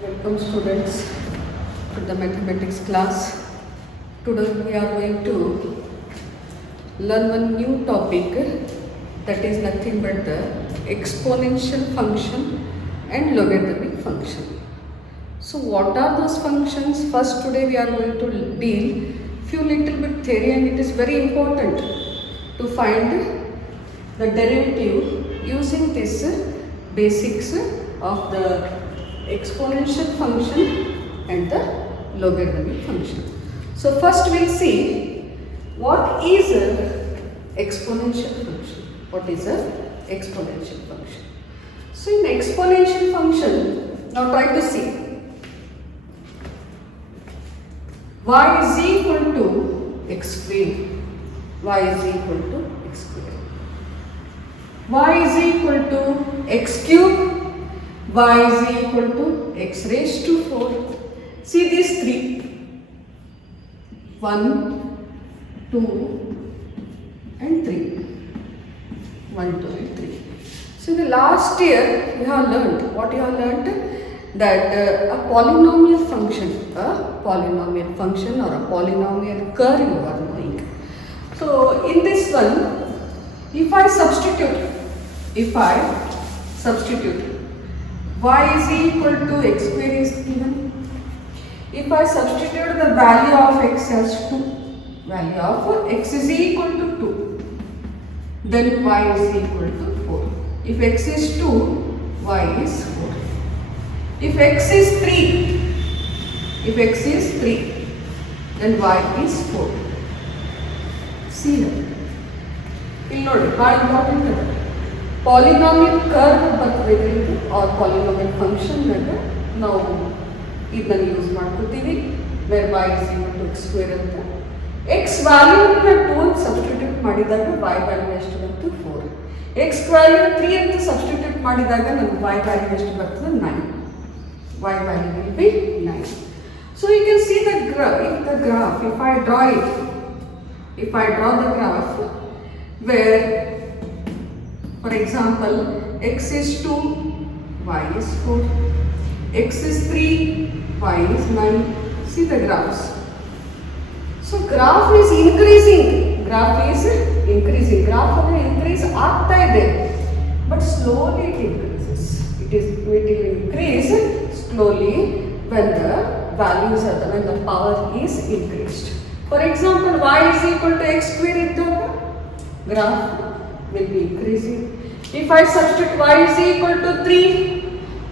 Welcome students to the mathematics class. Today we are going to learn one new topic, that is nothing but the exponential function and logarithmic function. So what are those functions? First today we are going to deal few little bit theory, and it is very important to find the derivative using this basics of the exponential function and the logarithmic function. So first we'll see what is a exponential function. What is a exponential function? So in exponential function, now try to see y is equal to x square. Y is equal to x square. Y is equal to x cube. Y is equal to x raised to 4. See these three. 1, 2 and 3. 1, 2 and 3. So the last year you have learned, what you have learned? That a polynomial function or a polynomial curve you are knowing. So in this one, if I substitute y is equal to x square is given. If I substitute the value of x as 2, value of x is equal to 2, then y is equal to 4. If x is 2, y is 4. If x is 3, then y is 4. See here. ಇಲ್ಲಿ ನೋಡಿ ಭಾಳ important ಅದ. Polynomial curve ಬರ್ತದೆ or polynomial function ನಾವು ಇದನ್ನ use ಮಾಡ್ಕೊತೀವಿ, where y is equal to x square ಅಂತ. x value 2 ಅಂತ ಸಬ್ಸ್ಟಿಟ್ಯೂಟ್ ಮಾಡಿದಾಗ y ವ್ಯಾಲ್ಯೂ ಎಷ್ಟು ಬಂತು 4. x ವ್ಯಾಲ್ಯೂ 3 ಅಂತ ಸಬ್ಸ್ಟಿಟ್ಯೂಟ್ ಮಾಡಿದಾಗ ನಮಗೆ y ವ್ಯಾಲ್ಯೂ ಎಷ್ಟು ಬರ್ತದೆ 9. y value will be 9. So you can see the graph, if I draw the graph where, for example, x is 2, y is 4, x is 3, y is 9. See the graphs. So graph is increasing. Graph will increase ಆಗ್ತಾ ಇದೆ, but slowly it increases. It will increase slowly when the values are when the power is increased. For example, y is equal to x square iddhaga graph will be increasing. If I substitute y is equal to 3,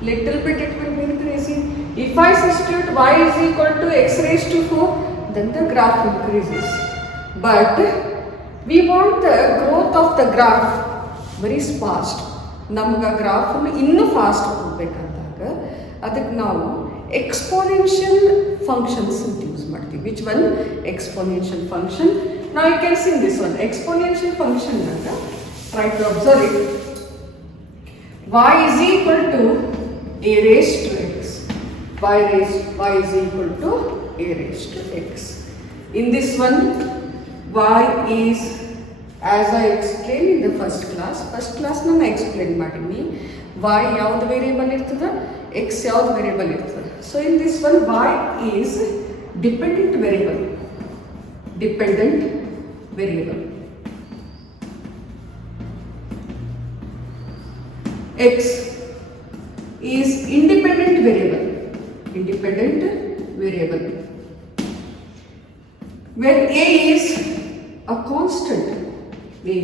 little bit it will be increasing. If I substitute y is equal to x raised to 4, then the graph increases. But we want the growth of the graph very fast. ನಮಗೆ graph ಇನ್ನೂ fast ಹೋಗ್ಬೇಕಂದಾಗ ಅದಕ್ಕೆ ನಾವು exponential functions ಅಂತ use ಮಾಡ್ತೀವಿ. Which one? Exponential function. ನಾವು you can see this one exponential function ಅಂತ try to observe it. y is equal to a raised to x. y is equal to a raised to x. In this one, y is, as I explained in the first class ನಾನು explain ಮಾಡೀನಿ. y ಯಾವ್ದು variable ಇರ್ತದೆ, x ಯಾವ್ದು variable ಇರ್ತದೆ. So in this one y is dependent variable. X is independent variable. Where a is a constant. A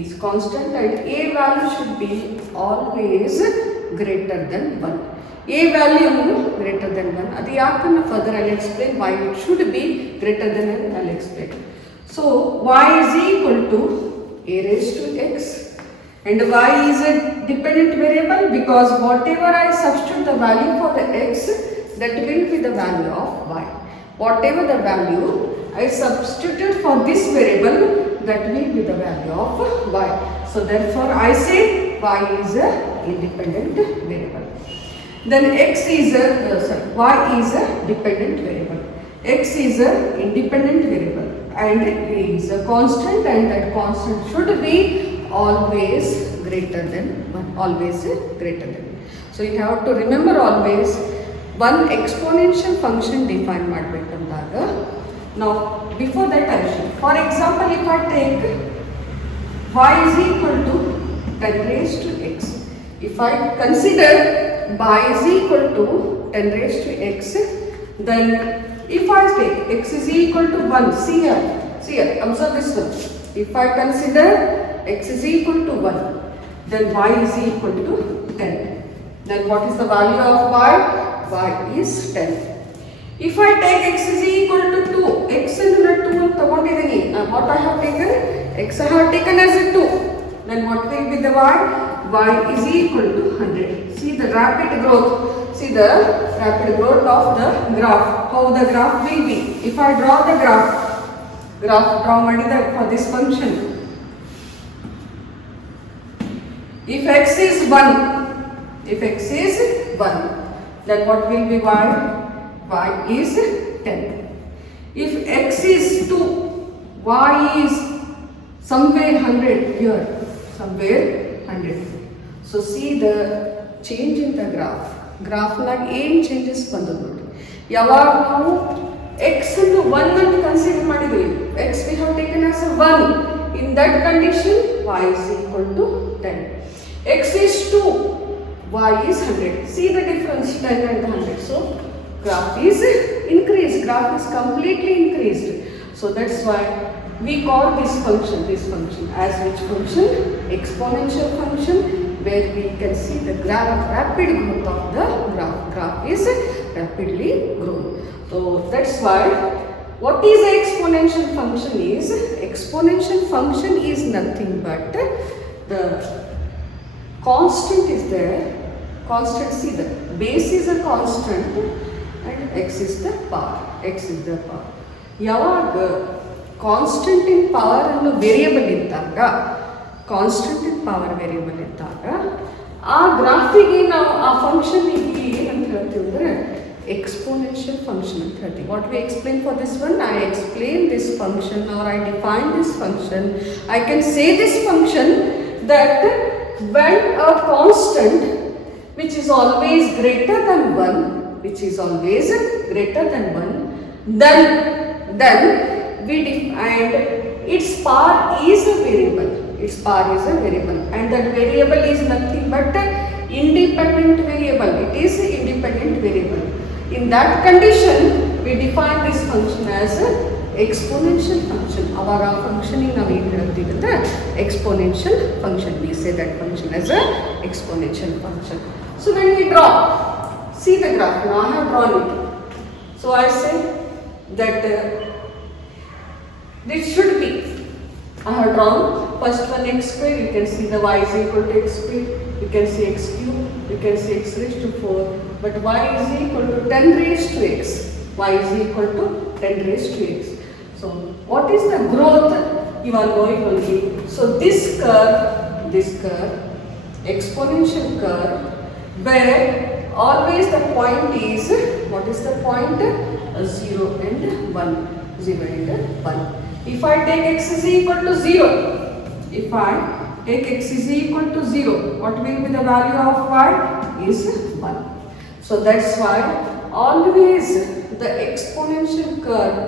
is constant and a value should be always greater than 1. A value greater than 1. Adi yakana further I'll explain why it should be greater than 1. I'll explain. So y is equal to a raised to x, and y is a dependent variable because whatever I substitute the value for the x, that will be the value of y. Whatever the value I substituted for this variable, that will be the value of y. So therefore I say y is a independent variable. Then y is a dependent variable. X is a independent variable and a is a constant, and that constant should be always greater than 1. So you have to remember always one exponential function define madbekandaga. Now before that I will show. For example, if I take y is equal to 10 raised to x. If I consider y is equal to 10 raised to x, then if I take x is equal to 1, see here, observe this one. If I consider x is equal to 1, then y is equal to 10. Then what is the value of y? Y is 10. If I take x is equal to 2, x is 2, what I have taken? X I have taken as a 2. Then what will be the y? Y is equal to 100. See the rapid growth. See the rapid growth of the graph. How the graph will be. If I draw the graph draw madida for this function. If x is 1, then what will be y? Y is 10. If x is 2, y is somewhere 100 here, somewhere 100. So see the change in the graph. Graph like ಏನು changes ಬಂದು ನೋಡಿ. ಯಾವಾಗ ನಾವು x ಅನ್ನು 1 ಅಂತ consider ಮಾಡಿದ್ವಿ, x we have taken as a 1. In that condition y is equal to 10. X is 2, y is 100. See the difference, 10 and 100. So graph is increased, graph is completely increased. So that's why we call this function as which function? Exponential function, where we can see the rapid growth of the graph. Graph is rapidly grown. So that's why what is the exponential function is? Exponential function is nothing but the constant is there. Constant, see the base is a constant and x is the power. ಯಾವಾಗ constant in power ಅನ್ನು variable ಇದ್ದಾಗ, ಆ ಗ್ರಾಫಿಗೆ ನಾವು ಆ function ಏನಂತ ಹೇಳ್ತೀವಿ ಅಂದರೆ exponential function ಅಂತ ಹೇಳ್ತೀವಿ. What we explain for this one? I explain this function or I define this function. I can say this function that when a constant which is always greater than 1, then we defined its power is a variable. And that variable is nothing but independent variable. It is an independent variable. In that condition, we define this function as a exponential function. Our function in our exponential function. We say that function as a exponential function. So when we draw, see the graph. Now I have drawn it. So I say that this should be, I have drawn first one x square, you can see the y is equal to x square, you can see x cube, you can see x raised to 4, but y is equal to 10 raised to x, So what is the growth? You are knowing only. So this curve, exponential curve, where always the point is, what is the point? 0 and 1. If I take x is equal to 0, what will be the value of y? Is 1. So that's why always the exponential curve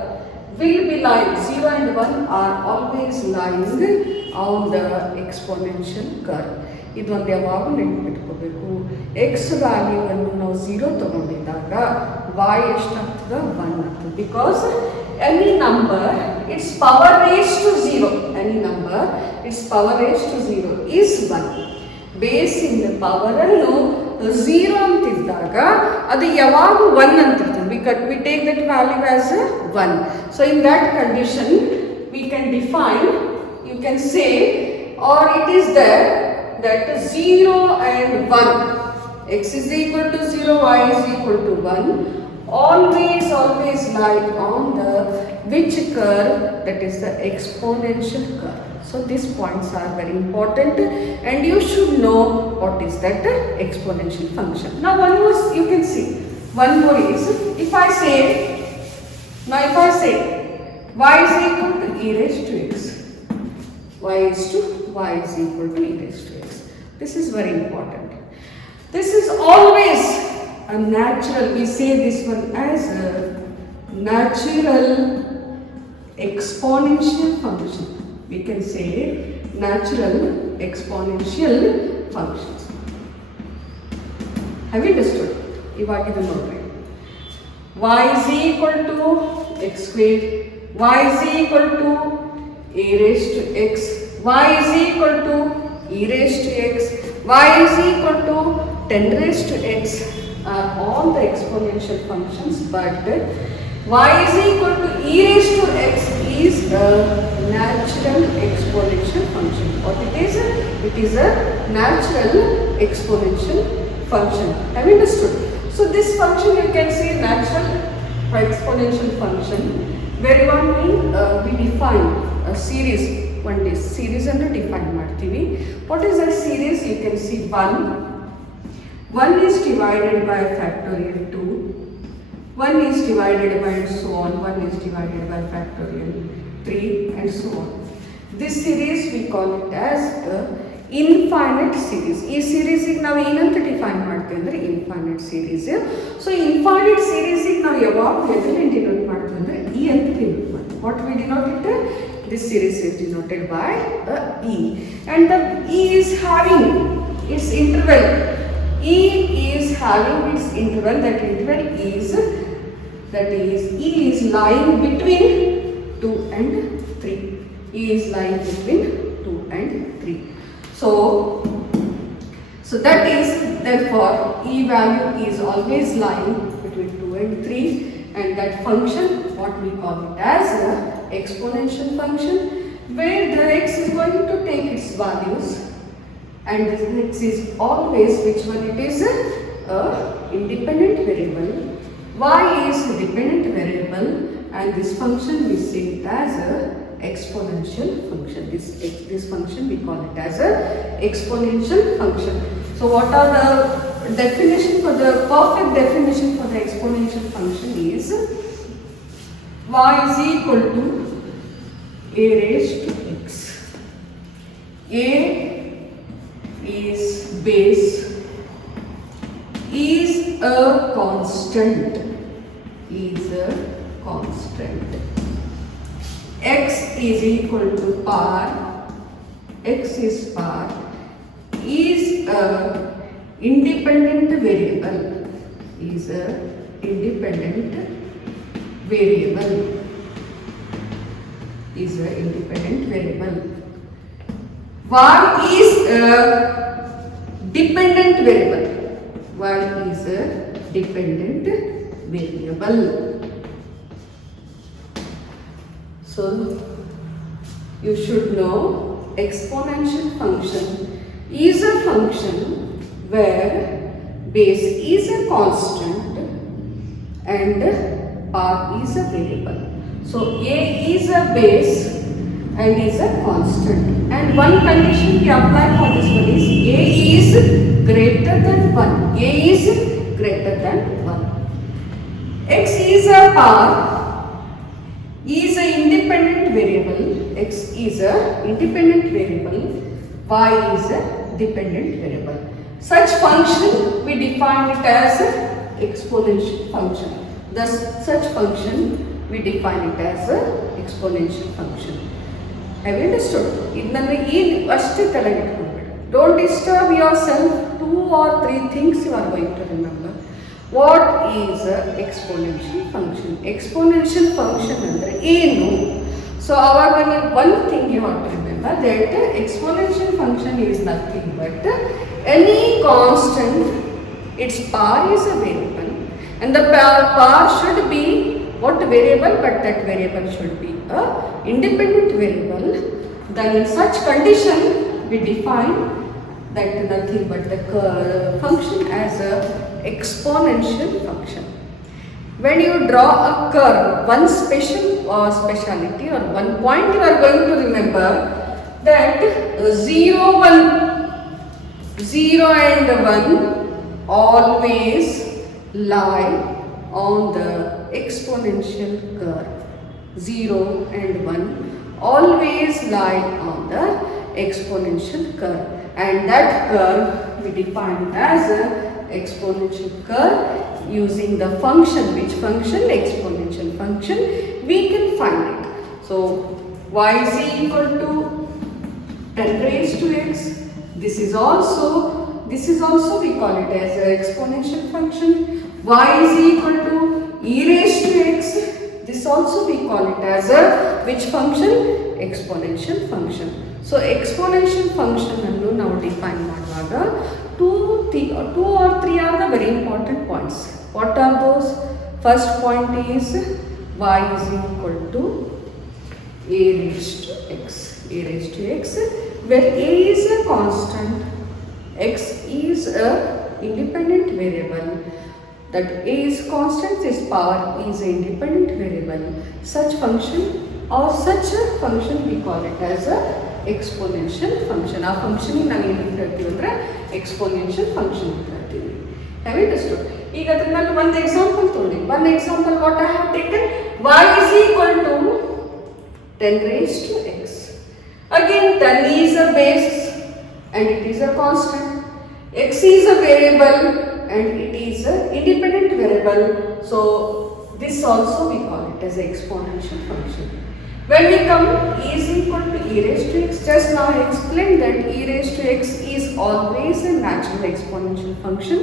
will be lying, 0 and 1 are always lying on the exponential curve. ಇದೊಂದು ಯಾವಾಗ ನೆನಪಿಟ್ಕೋಬೇಕು, X value ಅನ್ನು ನಾವು 0 ತಗೊಂಡಿದ್ದಾಗ y ಎಷ್ಟಾಗ್ತದೆ? 1 ಆಗ್ತದೆ. Because any number its power raised to 0 is 1. Base in the power ಅನ್ನು 0 ಅಂತಿದ್ದಾಗ ಅದು ಯಾವಾಗ 1 ಅಂತಿರ್ತದೆ. we take that value as 1. So in that condition we can define, you can say, or it is there that 0 and 1, x is equal to 0, y is equal to 1, always lie on the which curve? That is the exponential curve. So these points are very important and you should know what is that exponential function. Now one more, you can see, one more is, if I say y is equal to e raised to x, y is equal to e raised to x. This is very important. This is always a natural, we say this one as a natural exponential function. We can say natural exponential functions. Have you understood? ಇವಾಗ ಇದು ನೋಡ್ರಿ. Y is equal to x squared. Y is equal to a raised to x. Y is equal to e raised to x. Y is equal to 10 raised to x are all the exponential functions, but y is equal to e raised to x is a natural exponential function. What it is? It is a natural exponential function. Have you understood? So this function you can say natural exponential function where we define a series. One day series and define ಮಾಡ್ತೀವಿ. What is that series? You can see 1 is divided by factorial 2, 1 is divided by and so on, 1 is divided by factorial 3 and so on. This series we call it as a infinite series. ಈ ಸೀರೀಸಿಗೆ ನಾವು ಏನಂತ define ಮಾಡ್ತೀವಿ ಅಂದರೆ infinite series. So infinite ಸೀರೀಸಿಗೆ ನಾವು ಯಾವಾಗ ಎದರಲ್ಲಿ denote ಮಾಡ್ತೀವಿ ಅಂದರೆ ಇ ಅಂತ ಡಿನೋಟ್ ಮಾಡ್ತೀವಿ. What we denote it? This series is denoted by a e, and the e is having its interval. E is having its interval. That interval is e is lying between 2 and 3. E is lying between 2 and 3. So that is therefore e value is always lying between 2 and 3, and that function what we call it as a exponential function, where the x is going to take its values, and this x is always which one? It is a independent variable. Y is a dependent variable, and this function we say it as a exponential function. This function we call it as a exponential function. So what are the definition for the perfect definition for the exponential function is y is equal to a raised to x. A is base, is a constant, x is equal to power, x is power, is a independent variable, is a independent variable, is a independent variable. Y is a dependent variable. Y is a dependent variable. So you should know exponential function is a function where base is a constant and power is a variable. So a is a base and is a constant, and one condition we apply for this one is a is greater than 1. A is greater than 1. X is a power, is a independent variable. X is a independent variable, y is a dependent variable. Such function we define it as a exponential function. Thus such function we define it as a exponential function. Have you understood? ಇದನ್ನ ಅಷ್ಟೇ ತಲೆಗೆ ಇಟ್ಕೊಳ್ಬೇಡಿ. Don't disturb yourself. 2 or 3 things you are going to remember. What is a exponential function? Exponential function ಅಂದ್ರೆ ಏನು? So aವಾಗ ನೀವು one thing you have to remember, that exponential function is nothing but any constant, its power is a variable, and the power should be what variable? But that variable should be a independent variable. Then in such condition we define that nothing but the function as a exponential function. When you draw a curve, one speciality or one point you are going to remember that 0 and 1 always lie on the exponential curve. 0 and 1 always lie on the exponential curve, and that curve we define as a exponential curve using the function. Which function? Exponential function. We can find it. So y is equal to 10 raised to x. This is also we call it as an exponential function. Y is equal to e raised to x. This also we call it as a which function? Exponential function. So exponential function annu now define ಮಾಡುವಾಗ two or three are the very important points. What are those? First point is y is equal to a raised to x, where a is a constant, x is a independent variable. That a is constant, this power is an independent variable. Such function or such a function we call it as a exponential function. Our function in exponential function. Have you understood? ಈಗ ಅದರಲ್ಲಿ ಒಂದು example ತಗೊಳ್ಳಿ. One example what I have taken, y is equal to 10 raised to x. Again 10 is a base and it is a constant. X is a variable and it is an independent variable. So this also we call it as exponential function. When we come e is equal to e raised to x, just now I explained that e raised to x is always a natural exponential function,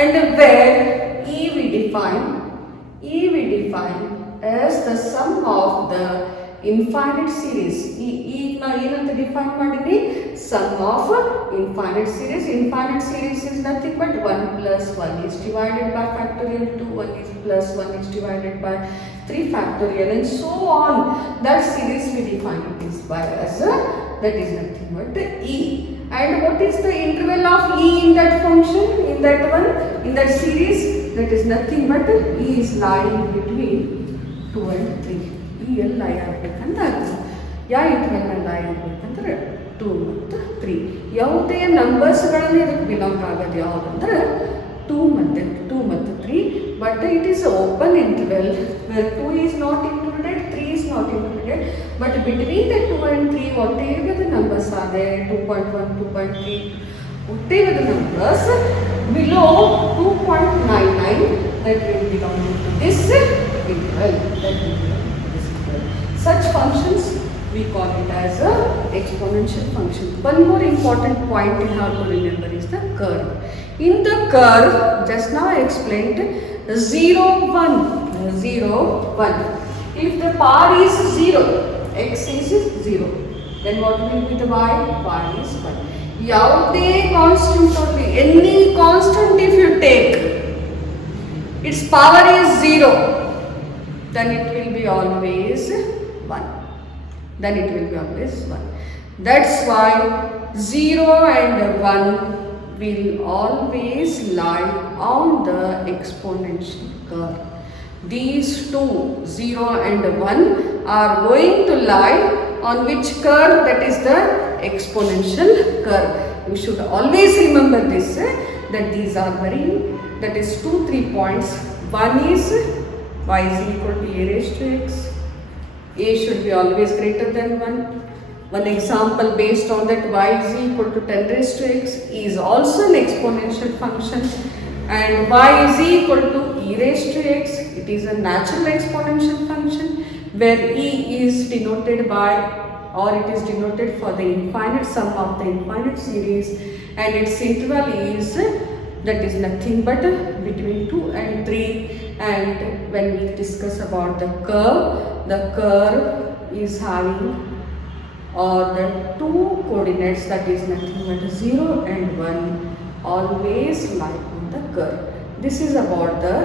and where e we define as the sum of the infinite series. E na ಏನಂತ define ಮಾಡಿದ್ವಿ? Sum of infinite series. Infinite series is nothing but 1 plus 1 is divided by factorial 2, 1 is plus 1 is divided by 3 factorial, and so on. That series we define it is by as that is nothing but e. And what is the interval of e in that function? In that one, in that series, that is nothing but e is lying between 2 and 3. e ಎಲ್ಲಿ ಲೈ ಆಗಬೇಕಂತ ಯಾವ interval ಲೈ ಆಗಬೇಕಂದ್ರೆ 2 ಮತ್ತು 3. ಯಾವುದೇ ನಂಬರ್ಸ್ಗಳಲ್ಲಿ ಅದಕ್ಕೆ belong ಆಗೋದು ಯಾವುದಂದ್ರೆ 2 ಮತ್ತು 3, but it is open interval where 2 is not included, 3 is not included, but between the 2 and 3 whatever the numbers are there, 2.1, 2.3, whatever the numbers below 2.99, that will belong to this interval. Such functions we call it as a exponential function. One more important point you have to remember is the curve. In the curve, just now I explained 0, 1. If the power is 0, x is 0, then what will be the y? Y is 1. ಯಾವುದೇ constant only, any constant if you take, its power is 0, then it will be always 1. That's why 0 and 1 will always lie on the exponential curve. These two, 0 and 1, are going to lie on which curve? That is the exponential curve. You should always remember this, that these are that is 2-3 points. One is y is equal to a raised to x. A should be always greater than 1. One example based on that, y is equal to 10 raised to x is also an exponential function, and y is equal to e raised to x. It is a natural exponential function where e is denoted by, or it is denoted for the infinite sum of the infinite series, and its interval is that is nothing but between 2 and 3. And when we discuss about the curve is having the two coordinates, that is nothing but 0 and 1, always lie on the curve. This is about the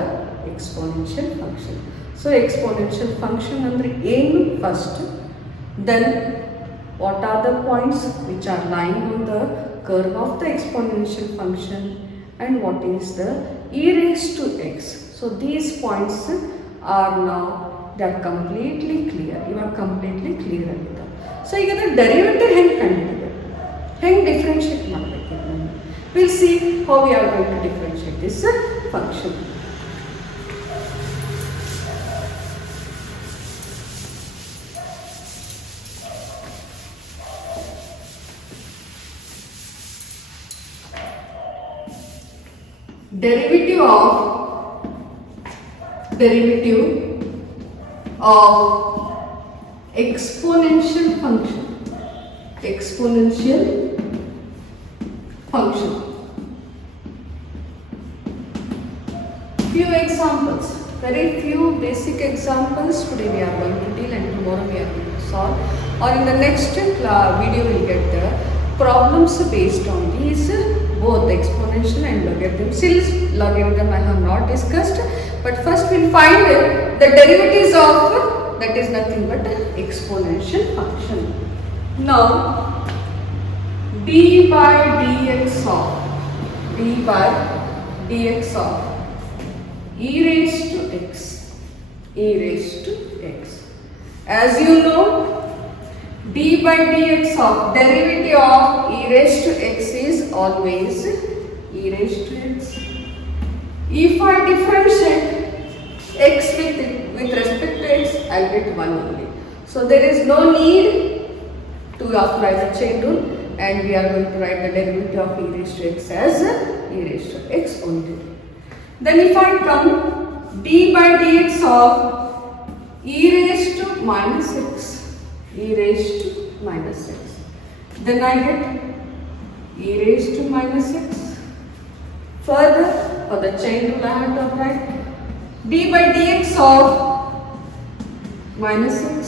exponential function. So exponential function andre ಏನು first, then what are the points which are lying on the curve of the exponential function, and what is the e raised to x. So these points are now, they are completely clear. You are completely clear with them. So ಈಗ the derivative ಹೆಂಗೆ ಕಂಡುಹಿಡಿಯಬೇಕು, ಹೆಂಗೆ differentiate ಮಾಡಬೇಕು, we'll see how we are going to differentiate this function. derivative of exponential function. Few examples, very few basic examples today we are going to deal, and tomorrow we are going to solve, or in the next video we will get the problems based on these both exponential and logarithm. Still logarithm I have not discussed, but first we will find the derivatives of that is nothing but exponential function. Now d by dx of e raised to x. As you know, d by dx of derivative of e raised to x is always e raised to x. If I differentiate x with respect to x, I will get 1 only. So there is no need to apply the chain rule, and we are going to write the derivative of e raised to x as e raised to x only. Then if I come d by dx of e raised to minus x, then I get e raised to minus x. Further, for the chain rule I have to apply d by dx of minus x.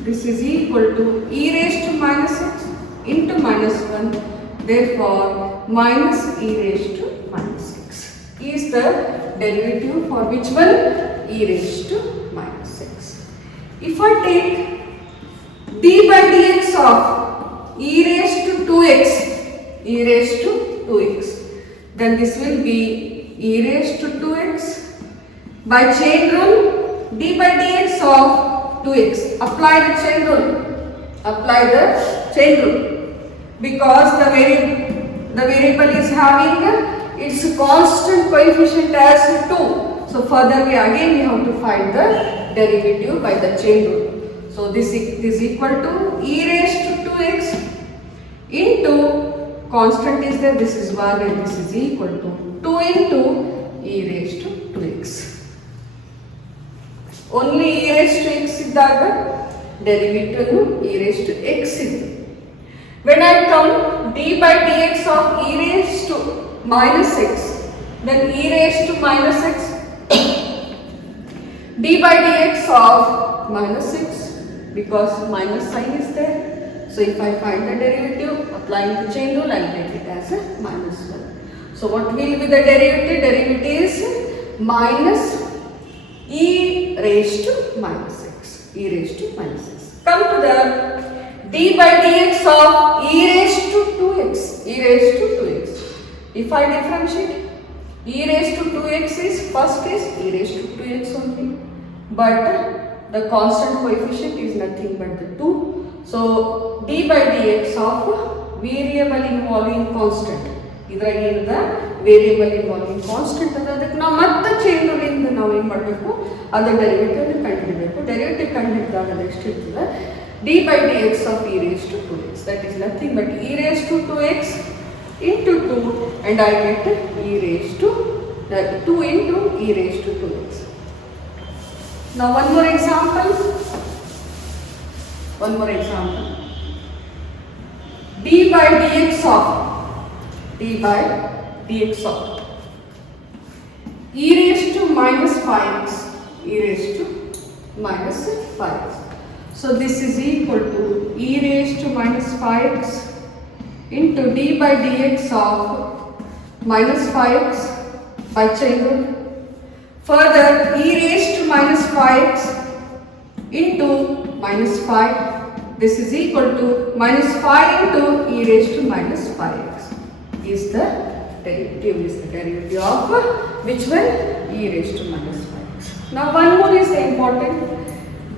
This is equal to e raised to minus x into minus 1. Therefore, minus e raised to minus x is the derivative for which one? E raised to minus x. If I take d by dx of e raised to 2x, then this will be e raised to 2x. By chain rule, d by dx of 2x. Apply the chain rule. Because the variable is having its constant coefficient as 2. So further we have to find the derivative by the chain rule. So this is equal to e raised to 2x into constant is there, this is 1, and this is equal to 2 into e raised to 2x. Only e raised to x iddaga derivative e raised to x ಇದೆ. When I come d by dx of e raised to minus x, then e raised to minus x, d by dx of minus x, because minus sign is there. So if I find the derivative applying the chain rule, I will take it as a minus 1. So what will be the derivative? Derivative is minus e raised to minus x. Come to the d by dx of e raised to 2x. If I differentiate, e raised to 2x is first is e raised to 2x only, but the constant coefficient is nothing but the 2. So d by dx of variable involving constant. ಇದ್ರಾಗ ಏನದ variable involving constant ಅದ, ಅದಕ್ಕೆ ನಾವು ಮತ್ತೆ chain ರೂಲಿಂದ ನಾವು ಏನು ಮಾಡಬೇಕು, ಅದರ ಡೆರಿವೇಟಿವ್ ಕಂಡುಹಿಡಬೇಕು. ಡೆರಿವೇಟಿವ್ ಕಂಡುಹಿಡಿದಾಗ ಅದು ಎಷ್ಟಿರ್ತದೆ, d by dx of e raised to 2x, that is nothing but e raised to 2x into 2, and I get e raised to 2 into e raised to 2x. Now one more example. d by dx of e raised to minus 5x, So this is equal to e raised to minus 5x into d by dx of minus 5x by chain rule. Further, e raised to minus 5x into minus 5. This is equal to minus 5 into e raised to minus 5x is the derivative of which one? E raised to minus 5x. Now one more is important.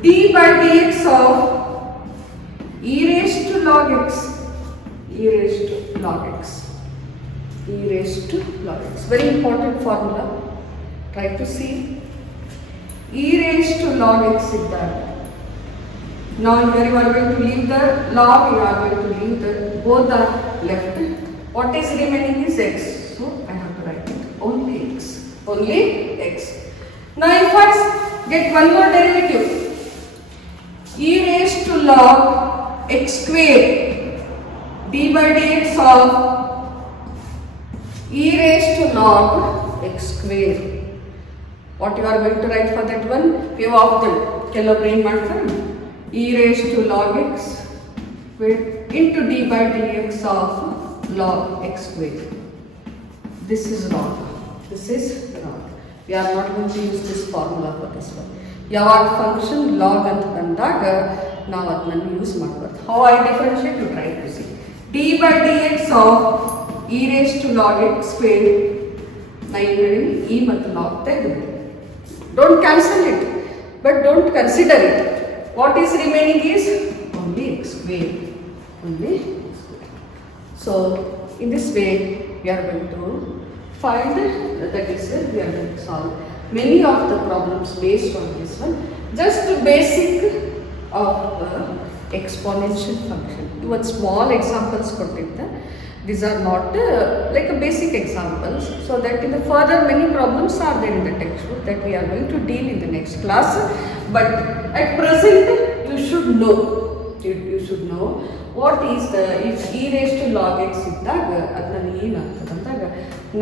d by dx of e raised to log x. Very important formula. Try to see. E raised to log x iddage. Now here you are going to leave the log, you are going to leave the both are left. What is remaining is x. So I have to write it only only x. Now if I get one more derivative, e raised to log x square d by dx of e raised to log x square. What you are going to write for that one? We have opted ಕೆಲವು brain ಮಾಡ್ತಾರೆ e raised to log x square into d by dx of log x square. This is wrong. This is wrong. We are not going to use this formula for this one. ಯಾವಾಗ function log ಅಂತ ಬಂದಾಗ ನಾವು ಅದನ್ನು use ಮಾಡಬಾರ್ದು. How I differentiate to try to see d by d x of e raise to log x square. ನಾ ಏನು ಹೇಳಿ e ಮತ್ತು ಲಾಗ್ ತೆಗೆದುಬಿಡಿ. Don't cancel it but don't consider it. What is remaining is only x square. only x square. So in this way we are going to find that is we are going to solve many of the problems based on this one. Just basic of exponential function. Even small examples kottidda. These are not like a basic examples, so that in the further many problems are there in the textbook that we are going to deal in the next class. But at present you should know. You should know what is the if e raised to log x ಇದ್ದಾಗ ಅದನ್ನ ಏನಾಗ್ತದೆ ಅಂದಾಗ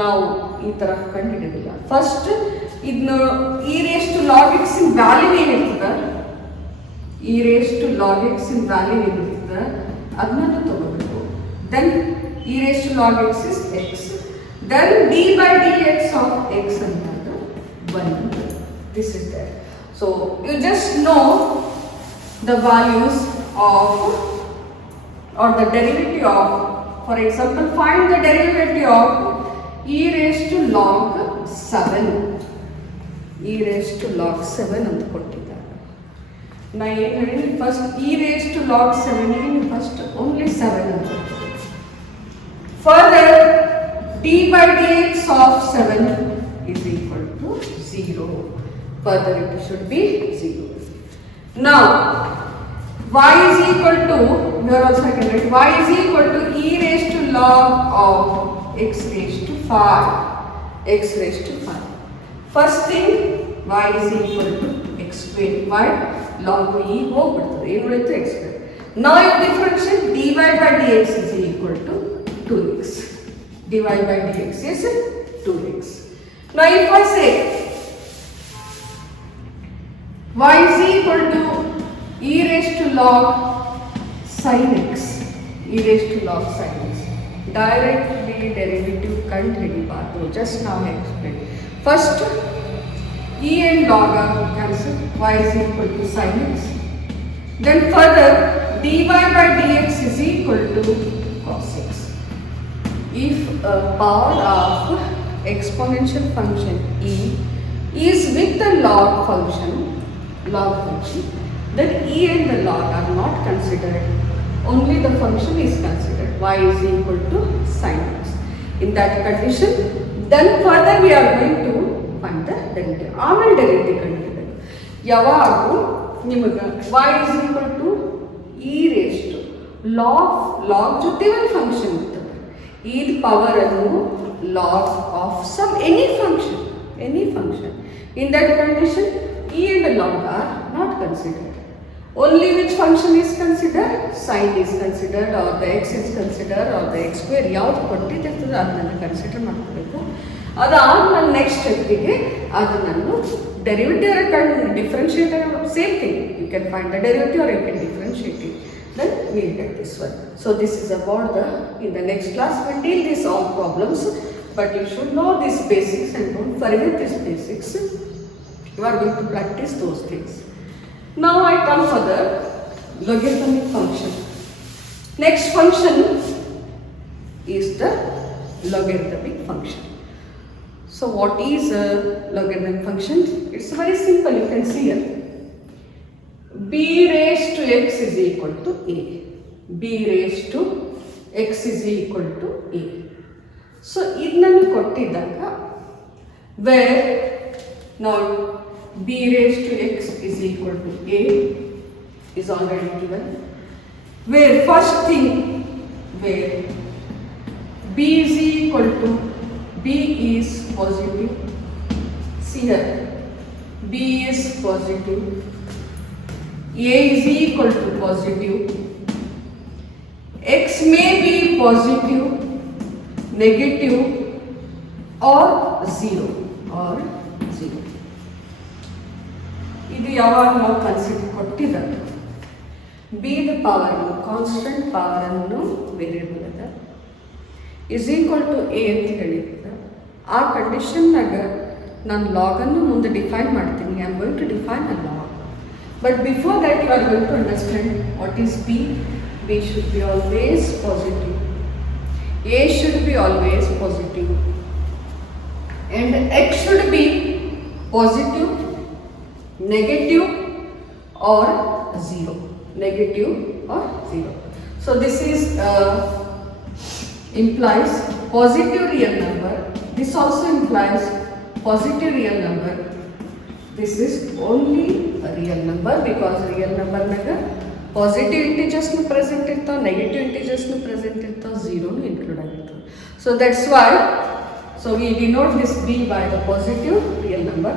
ನಾವು ಈ ತರ ಕಂಡುಹಿಡಿದಿಲ್ಲ. First ಇದನ್ನ e raised to log x in value ಏನಿರ್ತದೆ, e raised to log x in value ಏನಿರ್ತದೆ ಅದನ್ನ ತಗೋಬೇಕು. Then e raised to log x is x. Then d by dx of x ಅಂತಂದ್ರೆ 1. This is there. So you just know the values of or the derivative of, for example, find the derivative of e raised to log 7. e raised to log 7 ಅಂತ ಕೊಟ್ಟಿದ್ದಾರೆ. ನಾ ಏನು ಹೇಳಿ first e raised to log 7 ಗೆ first only 7 ಅಂತ. Further d by dx of 7 is equal to 0. Further it should be 0. Now y is equal to, here also I can write y is equal to e raised to log of x raised to 5. x raised to 5. First thing y is equal to x square. Why? Log e ಹೋಗ್ಬಿಡ್ತದೆ, ಏನು ಉಳಿಯುತ್ತೆ x square. Now you differentiate dy by dx is equal to 2x. dy by dx is 2x. Now if I say y is equal to e raised to log sin x, e raised to log sin x, directly derivative ಕಂಡುಹಿಡಿಬಾರ್ದು. just now I explained. First e and log are cancelled, y is equal to sin x. Then further dy by dx is equal to cos x. If a power of exponential function e is with the log function, then e and the log are not considered, only the function is considered. Y is equal to sin x. In that condition, then further we are going to find the derivative. ಆಮೇಲೆ derivative ಕಂಡುಹಿಡಿಯಬೇಕು. ಯಾವಾಗೂ ನಿಮಗೆ y is equal to e raised to log ಜೊತೆ ಒಂದು function ಇರ್ತದೆ. ಇದ್ power ಅನ್ನು log of some any function. In that condition e and log are not considered. Only which function is considered? Sin is considered, or the x is considered, or the x square ಯಾವ್ದು ಕೊಟ್ಟಿರ್ತದೆ ಅದನ್ನ consider ಮಾಡ್ಕೋಬೇಕು. ಅದಾದ್ಮೇಲೆ next ಸ್ಟೆಪ್ಪಿಗೆ ಅದನ್ನು derivative ಕಂಡು differentiate same thing. You can find the derivative or you can differentiate it. Then we will get this one. So this is about in the next class we will deal these all problems, but you should know these basics and don't forget these basics. You are going to practice those things. Now I come for the logarithmic function. Next function is the logarithmic function. So what is a logarithmic function? It's very simple, you can see here. b raised to x is equal to a. b raised to x is equal to a. So idnannu kottiddaga where now b raised to x is equal to a is already given, where first thing where b is equal to b is positive here. B is positive. A is equal to positive. X may be positive, negative or 0 or 0. ಇದು ಯಾವಾಗ ನಾವು consider ಕೊಟ್ಟಿದ್ದಾರೆ b the power constant power ಅನ್ನು variable ಅದ is equal to a ಅಂತ ಹೇಳಿದ್ರೆ ಆ ಕಂಡೀಷನ್ನಾಗ ನಾನು ಲಾಗನ್ನು ಮುಂದೆ ಡಿಫೈನ್ ಮಾಡ್ತೀನಿ. I am going to define a log. But before that you are going to understand what is b. B should be always positive. A should be always positive. And X should be positive, negative or 0. Negative or 0. So this is implies positive real number. This also implies positive real number. This is only a real number because real number naga positive integers nu present irthav, negative integers nu present irthav, 0 nu include agirthav. So that's why so we denote this B by the positive real number,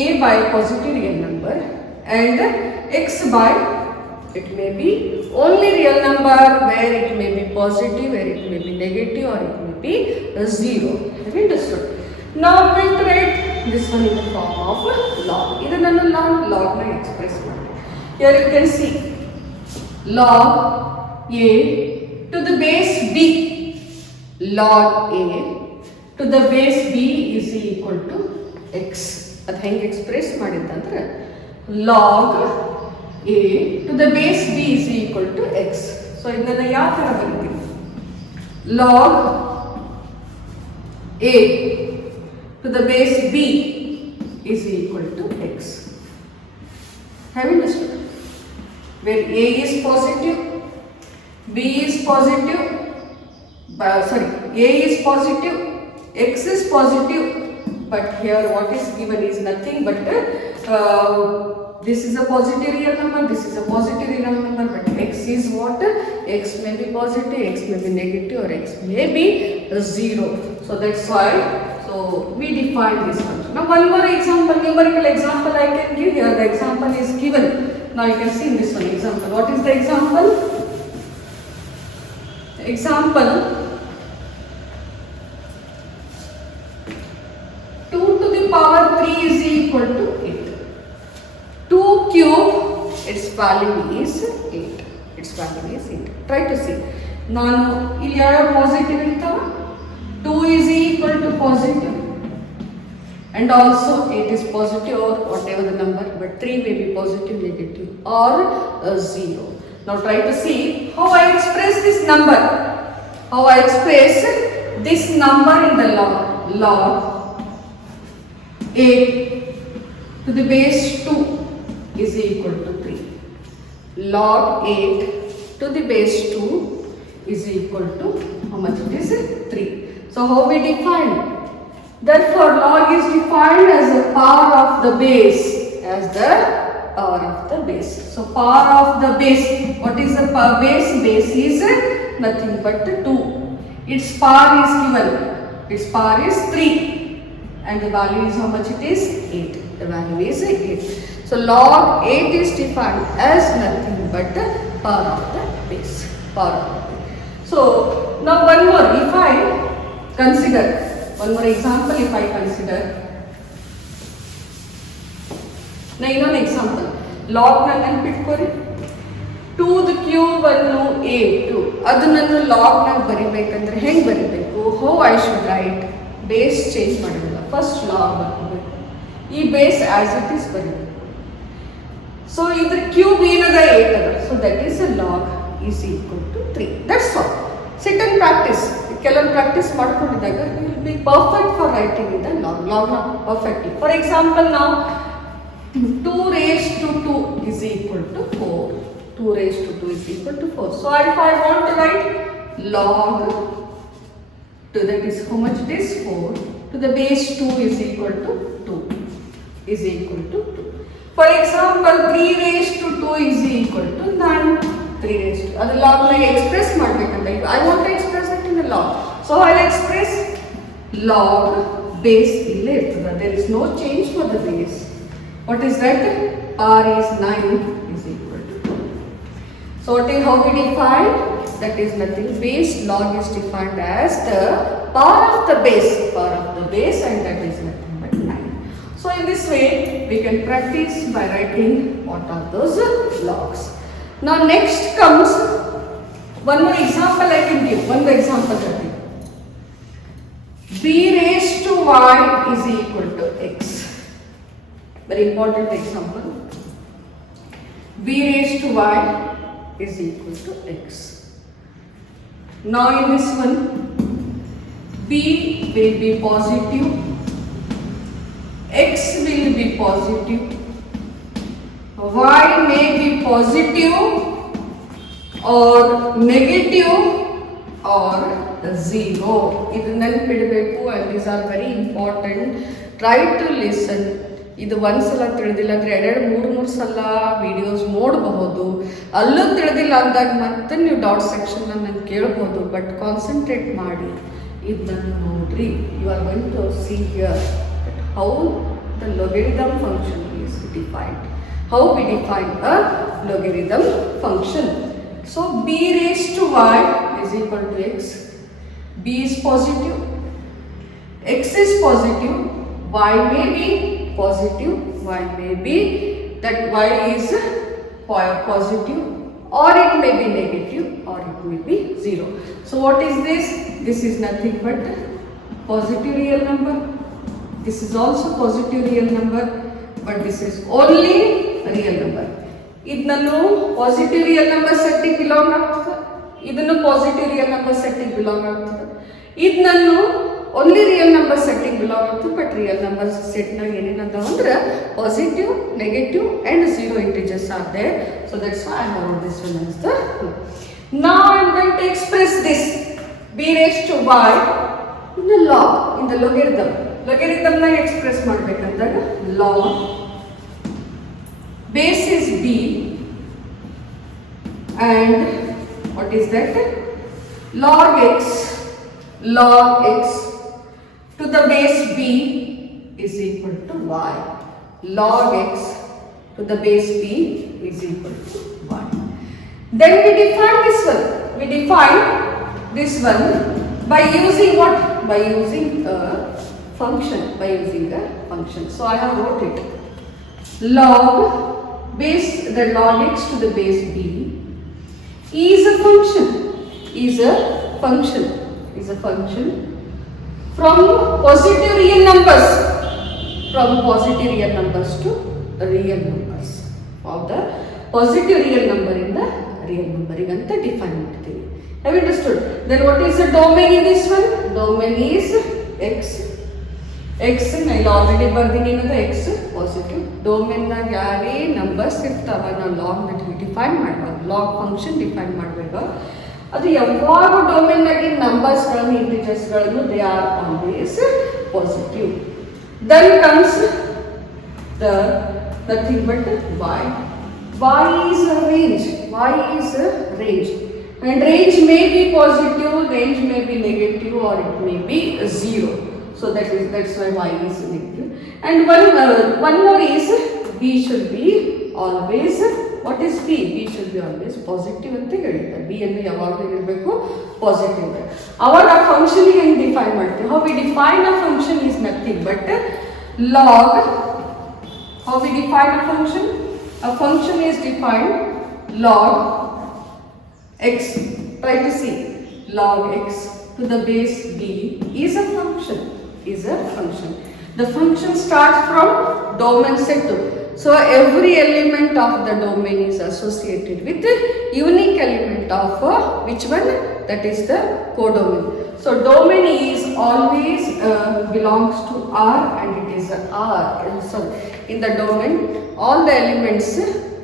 A by positive real number, and X by it may be only real number where it may be positive, where it may be negative, or it may be 0. Have you understood? Now I'm going to write this one in the form of log. This is log na express. Here you can see log A to the base B. Log A to the base b is equal to x. ಅದು ಹೆಂಗೆ express ಮಾಡಿದ್ದಂದ್ರೆ log a to the base b is equal to x. So ಇದನ್ನ ಯಾವ ಥರ ಬರೀತೀವಿ? log a to the base b is equal to x. Have you understood? Where a is positive, b is positive, a is positive, x is positive, but here what is given is nothing but this is a positive real number, this is a positive real number, but x is what? X may be positive, x may be negative, or x may be 0. So that's why we define this function. Now one more example, numerical example I can give here. The example is given. Now you can see in this one example. What is the example? Example 2 to the power 3 is equal to 8. 2 cube, its value is 8. Its value is 8. Try to see. ನಾನು ಇಲ್ಲಿ ಯಾವ positive ಇರ್ತಾವ 2 is equal to positive and also 8 is positive or whatever the number, but 3 may be positive, negative or 0. Now try to see how I express this number. How I express this number in the log. Log 8 to the base 2 is equal to 3. Log 8 to the base 2 is equal to how much it is? 3. So how we define? Therefore log is defined as the power of the base. As the power of the base. So power of the base. What is the base? Base is nothing but 2. Its power is given. Its power is 3. And the value is how much it is? 8. The value is 8. So log 8 is defined as nothing but the power of the base. Power of the base. So now one more. If I consider one more example, if I consider now ಇನ್ನೊಂದು example log ನ ನೆನಪಿಟ್ಕೋರಿ 2 the cube ಅನ್ನು 8 ಅದನ್ನು log ನಾಗ ಬರಿಬೇಕಂದ್ರೆ ಹೆಂಗೆ ಬರಿಬೇಕು? How I should write? Base change ಮಾಡಿರಲ್ಲ, first log ಬರಬೇಕು, ಈ ಬೇಸ್ ಆಸ್ ಇಟ್ ಈಸ್ ಬರೀಬೇಕು. ಸೊ ಇದ್ರ ಕ್ಯೂಬ್ ಏನದ 8 ಅದ, so that is a log is equal to 3. That's all. Sit and practice. ಕೆಲವೊಂದು ಪ್ರಾಕ್ಟೀಸ್ ಮಾಡ್ಕೊಂಡಿದ್ದಾಗ you will be perfect for writing in the log. ಲಾಗ್ನ perfectly. For example ನಾವು 2 raised to 2 is equal to 4. 2 raised to 2 is equal to 4. So if I want to write log to that is how much it is 4 to the base 2 is equal to 2 is equal to 2. For example 3 raised to 2 is equal to 9. 3 raised to ಅದು log ನ express ಮಾಡಬೇಕಂತ I want to express it in the log. So I'll express log base ಇಲ್ಲೇ ಇರ್ತದೆ. There is no change for the base. What is that? R is 9 is equal to. So how we define? That is nothing. Base log is defined as the power of the base, and that is nothing but 9. So in this way we can practice by writing what are those logs. Now next comes one more example I can give. One example that is b raised to y is equal to x. Very important example. b raised to y is equal to x. Now in this one, b will be positive, x will be positive, y may be positive or negative or 0. ಇದು ನೆನಪಿಡಬೇಕು, and these are very important. Try to listen. ಇದು ಒಂದ್ಸಲ ತಿಳಿದಿಲ್ಲ ಅಂದರೆ ಮೂರು ಸಲ videos ನೋಡಬಹುದು. ಅಲ್ಲೂ ತಿಳಿದಿಲ್ಲ ಅಂದಾಗ ಮತ್ತೆ ನೀವು ಡೌಟ್ ಸೆಕ್ಷನ್ ನಾನು ಕೇಳ್ಬೋದು. ಬಟ್ ಕಾನ್ಸಂಟ್ರೇಟ್ ಮಾಡಿ ಇದನ್ನು ನೋಡ್ರಿ. You are going to see here how the logarithm function is defined. How we define a logarithm function. So b raised to y is equal to x. b is positive, x is positive, y may be positive, y may be that y is positive, or it may be negative, or it may be 0. So what is this? This is nothing but positive real number. This is also positive real number, but this is only real number. ಇದನ್ನು positive real number ಸೆಟ್ಟಿಗೆ belong ಆಗ್ತದೆ, ಇದನ್ನು positive real number ಸೆಟ್ಟಿಗೆ belong ಆಗ್ತದೆ. ಇದನ್ನು only real number ಸೆಟ್ಟಿಗೆ belong ಆಗ್ತದೆ. But real number ಸೆಟ್ನಾಗ ಏನೇನಂತಾವ ಅಂದ್ರೆ positive, negative and 0 integers are there. So that's why I have this one as the. Now I am going to express this b raised to y in the log, in the logarithm. Logarithmನಾಗ express ಮಾಡಬೇಕಂದಾಗ log base is b and what is that? Log x to the base b is equal to y. Log x to the base b is equal to y. Then we define this one. We define this one by using what? By using a function. So I have wrote it. Log base, the log x to the base b is a function from positive real numbers to real numbers. Of the positive real number in the real number iganta define ಮಾಡ್ತೀವಿ. Have you understood? Then what is the domain in this one? Domain is x. x ನಾನು already ಬರ್ದೀನಿ ಏನಂದ್ರೆ x positive. ಡೊಮೇನ್ನಾಗ ಯಾರೇ numbers ಇರ್ತಾವ ನಾವು log define ಮಾಡಬೇಕು, log function define ಮಾಡಬೇಕು. ಅದು ಯಾವಾಗ ಡೊಮೇನ್ನಾಗಿ ನಂಬರ್ಸ್ಗಳನ್ನು ಇಂಟಿಜರ್ಸ್ಗಳನ್ನು they are always positive. Then comes the nothing but y. y is a range. And range may be positive, range may be negative, or it may be 0. So that's why y is negative. And one more is b should be always, what is b? b should be always positive ಅಂತ ಹೇಳಿದ್ದಾರೆ. b ಅನ್ನು ಯಾವಾಗಲೂ ಇರಬೇಕು positive. ಅವಾಗ ಆ function ಹೆಂಗೆ define ಮಾಡ್ತೀವಿ? how we define a function is nothing but log. how we define a function? A function is defined log x. Try to see. Log x to the base b is a function. The function starts from domain set 2. So every element of the domain is associated with the unique element of which one? That is the codomain. So domain is always belongs to R, and it is R. So in the domain, all the elements,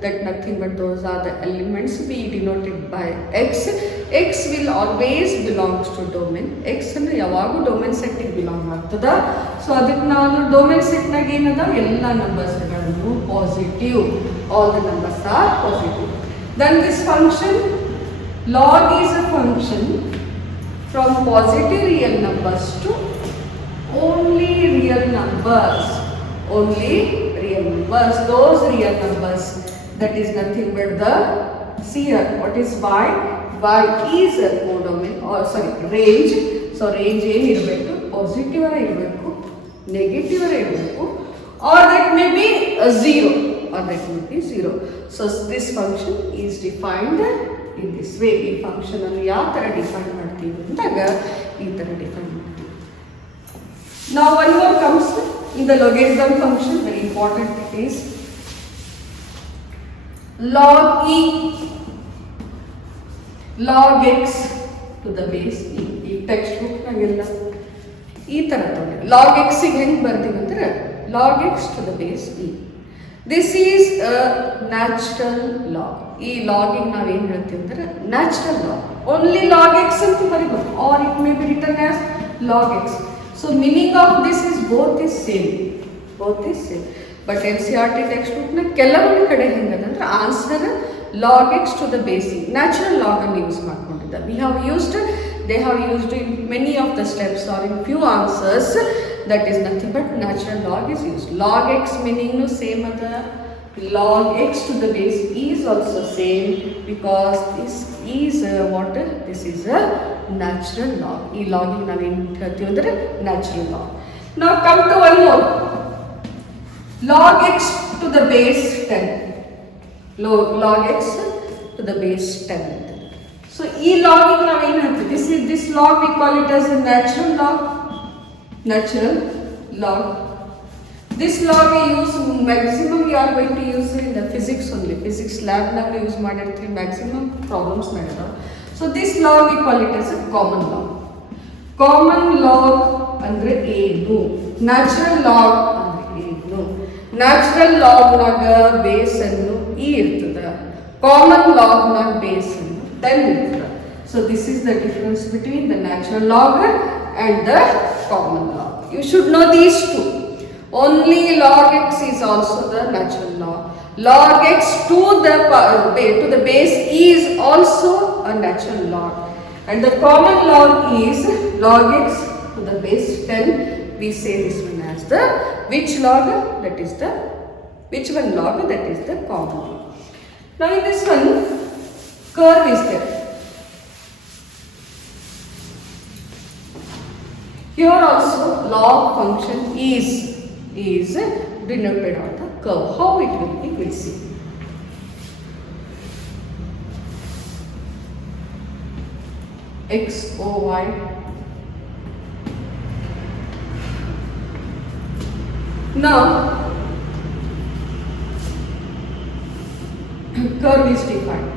that nothing but those are the elements, we denoted by x. X will always belongs to domain. X ಅಂದ್ರೆ ಯಾವಾಗೂ domain ಸೆಟ್ಟಿಗೆ belong ಆಗ್ತದ. So ಅದಕ್ಕೆ ನಾನು domain ಸೆಟ್ನಾಗ ಏನದ ಎಲ್ಲ ನಂಬರ್ಸ್ಗಳನ್ನು positive, all the numbers are positive. Then this function log is a function from positive real numbers to real numbers. Only real numbers. Those real numbers. That is nothing but the, see here, what is y? Y is a codomain or sorry range. So range ಏನು ಇರಬೇಕು? Positive ಅರ ಇರಬೇಕು, negative ಅರ ಇರಬೇಕು, or that may be a 0 or that may be 0. So this function is defined in this way. ಈ function ಅನ್ನು ಯಾವ ತರ ಡಿಫೈನ್ ಮಾಡ್ತೀವಿ ಅಂದಾಗ ಈ ತರ ಡಿಫೈನ್ ಮಾಡ್ತೀವಿ. Now one more comes in the logarithm function, very important it is log e log x to the base e. ಈ ಟೆಕ್ಸ್ಟ್ ಬುಕ್ ನಾಗೆಲ್ಲ ಈ ತರ ತಗೊಂಡೆ. log x ಗೆ ಹೆಂಗೆ ಬರ್ತೀವಿ ಅಂದ್ರೆ log x to the base e. This is a natural log. ಈ ಲಾಗಿಗೆ ನಾವೇನು ಹೇಳ್ತೀವಿ ಅಂದ್ರೆ natural log. Only log x ಅಂತ ಬರೀಬಹುದು, or it may be written as log x. So meaning of this is both is same. But NCERT textbook na ಕೆಲವೊಂದು ಕಡೆ ಹೆಂಗಂದ್ರೆ answer log x to the base e natural log ಅನ್ನು use ಮಾಡ್ಕೊಂಡಿದ್ದಾರೆ. They have used in many of the steps or in few answers that is nothing but natural log is used. Log x meaning no same other. Log x to the base e is also same because this is what? This is a natural log. ಈ log ಗೆ ನಾವೇನು ಹೇಳ್ತೀವಿ ಅಂದ್ರೆ natural log. Now come to one more. Log x to the base 10. Log x to the base 10. So e log ಗೆ ನಾವೇನು ಹೇಳ್ತೀವಿ? This log we call it as a natural log. This log we use maximum we are going to use in the physics only. Physics lab ನಲ್ಲಿ use ಮಾಡಿರ್ತೀವಿ, maximum problems ಮಾಡಿರೋ. So this log we call it as a common log. Common log ಅಂದ್ರೆ ಏನು? Natural log ಅಂದ್ರೆ ಏನು? Natural log ನಾಗ base ಅನ್ನು e ಇರ್ತದೆ, common log ನಾಗ ಬೇಸ್ ಅನ್ನು 10 ಇರ್ತದೆ. So this is the difference between the natural log and the common log. You should know these two. Only log x is also the natural log. Log x to the base e is also a natural log. And the common log is log x to the base 10. We say this one as the which log? That is the which one log? That is the common log. Now in this one, curve is there. Here also log function is denoted on the curve. How it will be, we'll see. X, O, Y. Now, curve is defined.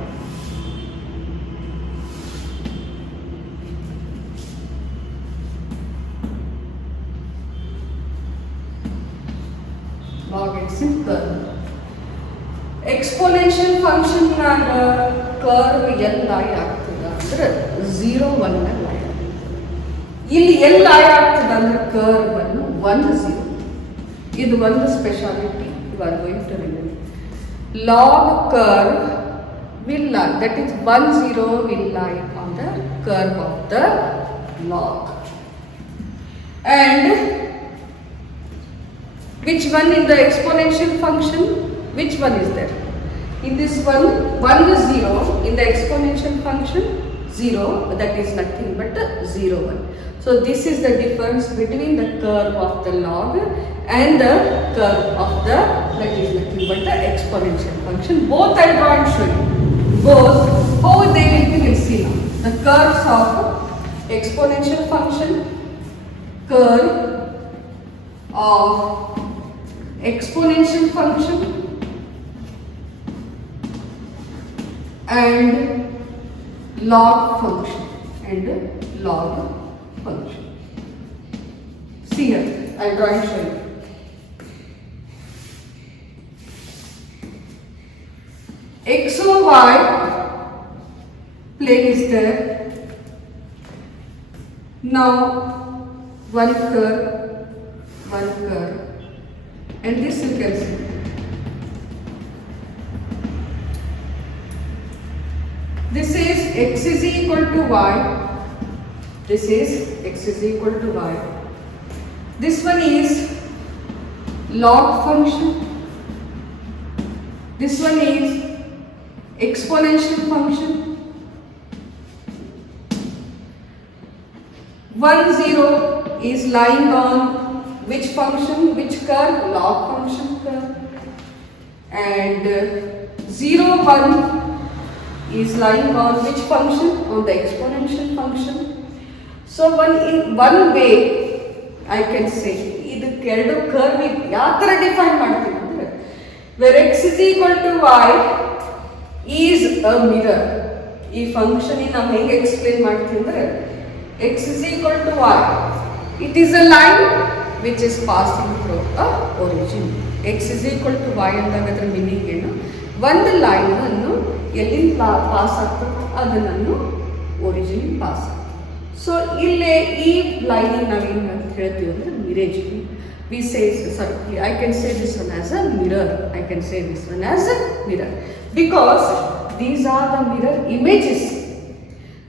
Log x in curve. Exponential function ನಾಗ curve ಎಲ್ಲ ಆಗ್ತದ ಅಂದ್ರೆ 0 1 ನಲ್ಲಿ ಇಲ್ಲಿ ಎಲ್ಲ ಆಗ್ತದ ಅಂದ್ರೆ curve ಅನ್ನು 1 0. ಇದು ಒಂದು speciality you are going to remember. Log curve will lie, that is 1 0 will lie on the curve of the log. And which one in the exponential function? Which one is there? In this one, 1 is 0. In the exponential function, 0. That is nothing but 0 1. So this is the difference between the curve of the log and the curve of the, that is nothing but the exponential function. Both I draw and show you. Both, how they will be, we'll see now. The curves of exponential function, curve of exponential function and log function See here, I will draw and show you. X or Y plane is there. Now one curve, and this you can see. This is x is equal to y. This is x is equal to y. This one is log function. This one is exponential function. 1 0 is lying on which function, which curve? Log function curve. And 0 1 is lying on which function? On the exponential function. So in one way I can say ಇದಕ್ಕೆ ಎರಡು curve ಯಾವ ಥರ define ಮಾಡ್ತೀವಿ ಅಂದರೆ where x is equal to y is a mirror. ಈ function ನಾವು ಹೆಂಗೆ explain ಮಾಡ್ತೀವಿ ಅಂದರೆ x is equal to y. It is a line which is passing through a origin. x is equal to y ಅಂದಾಗ ಅದರ meaning ಏನು? ಒಂದು line ಅನ್ನು ಎಲ್ಲಿಂದ ಪಾಸ್ ಆಗ್ತದೆ ಅದನ್ನು ಒರಿಜಿನ್ ಪಾಸ್ ಆಗ್ತದೆ. ಸೊ ಇಲ್ಲೇ ಈ ಲೈನ್ ನಾವೇನು ಅಂತ ಹೇಳ್ತೀವಿ ಅಂದರೆ mirage. We say, sorry, I can say this one as a mirror. I can say this one as a mirror because these are the mirror images.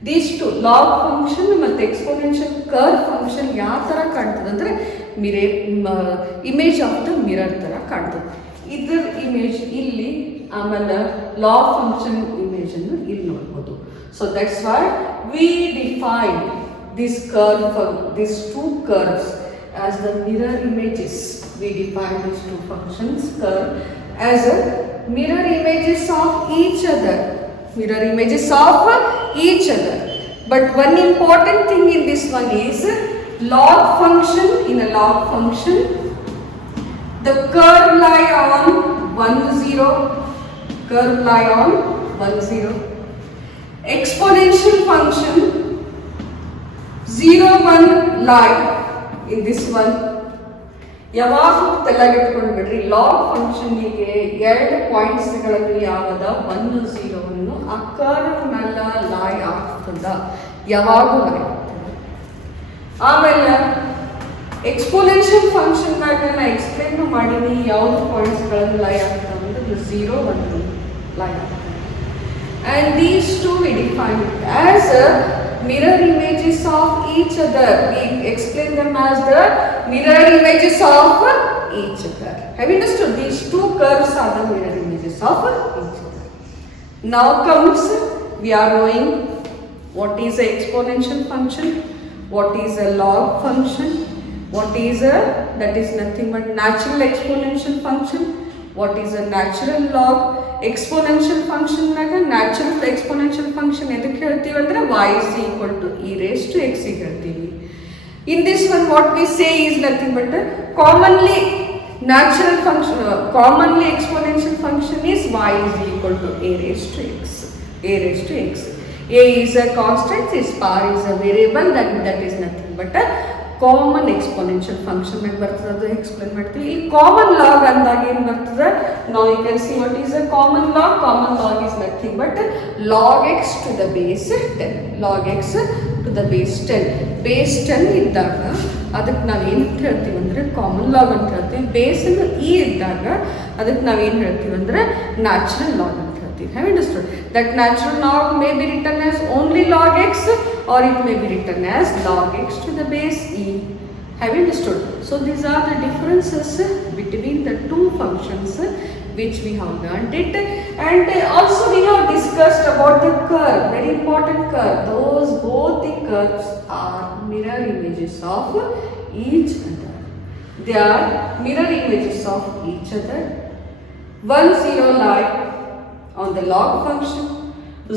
These two, log function ಮತ್ತು exponential curve function ಯಾವ ಥರ ಕಾಣ್ತದೆ ಅಂದರೆ image of the mirror ಥರ ಕಾಣ್ತದೆ. ಇದರ image ಇಲ್ಲಿ, ಆಮೇಲೆ ಲಾಗ್ ಫಂಕ್ಷನ್ ಇಮೇಜ್ ಅನ್ನು ಇಲ್ಲಿ ನೋಡ್ಬೋದು. So that's why we define this curve, this two curves as the mirror images. We define these two functions curve as a mirror images of each other. Mirror images of each other. But one important thing in this one is log function. In a log function, the curve lie on 1 0. Curve lie on 1 0. Exponential function 0 1 lie in this one. ಯಾವಾಗ ತಲೆಗಿಟ್ಕೊಂಡು ಬಿಡ್ರಿ, log ಫಂಕ್ಷನ್ನಿಗೆ ಎರಡು ಪಾಯಿಂಟ್ಸ್ಗಳನ್ನು ಯಾವದ 1 0 ಅನ್ನು ಆ curve ಮೇಲೆ ಲೈ ಆಗ್ತದ, ಯಾವಾಗೂ ಲೈ ಆಗ್ತದೆ. ಆಮೇಲೆ ಎಕ್ಸ್ಪೋನೆನ್ಷಿಯಲ್ ಫಂಕ್ಷನ್ನಾಗ ನಾನು ಎಕ್ಸ್ಪ್ಲೇನ್ ಮಾಡೀನಿ ಯಾವುದು ಪಾಯಿಂಟ್ಸ್ಗಳನ್ನು ಲೈ ಆಗ್ತವೆ ಅಂದರೆ 0 1 ಲೈ ಆಗ್ತದೆ. And these two we define it as mirror images of each other. We explain them as the mirror images of each other. Have you understood? These two curves are the mirror images of each other. Now comes, we are knowing what is an exponential function, what is a log function, what is a, that is nothing but natural exponential function, what is a natural log. Exponential function naga natural exponential function edಕ್ಕೆ ಹೇಳ್ತೀವಿ ಅಂದ್ರೆ y is equal to e raised to x ಗೆ ಹೇಳ್ತೀವಿ. In this one what we say is nothing but commonly natural function, commonly exponential function is y is equal to a raised to x. A raised to x. A is a constant, this power is a variable, that is nothing but a common exponential function ಆಗಿ ಬರ್ತದೆ, ಅದು explain ಮಾಡ್ತೀವಿ. ಇಲ್ಲಿ common log ಅಂದಾಗ ಏನು ಬರ್ತದೆ, ನಾವು you can see what is a common log. Common log is nothing but log x to the base 10. Log x to the base 10. Base 10 ಇದ್ದಾಗ ಅದಕ್ಕೆ ನಾವೇನು ಹೇಳ್ತೀವಿ ಅಂದರೆ ಕಾಮನ್ ಲಾಗ್ ಅಂತ ಹೇಳ್ತೀವಿ. ಬೇಸನ್ನು ಇ ಇದ್ದಾಗ ಅದಕ್ಕೆ ನಾವೇನು ಹೇಳ್ತೀವಿ ಅಂದರೆ ನ್ಯಾಚುರಲ್ ಲಾಗ್ ಅಂತ ಹೇಳ್ತೀವಿ. Have you understood? That natural log may be written as only log x or it may be written as log x to the base e. Have you understood? So these are the differences between the two functions which we have learned it. And also we have discussed about the curve, very important curve. Those both the curves are mirror images of each other. They are mirror images of each other. 1 0 lie on the log function,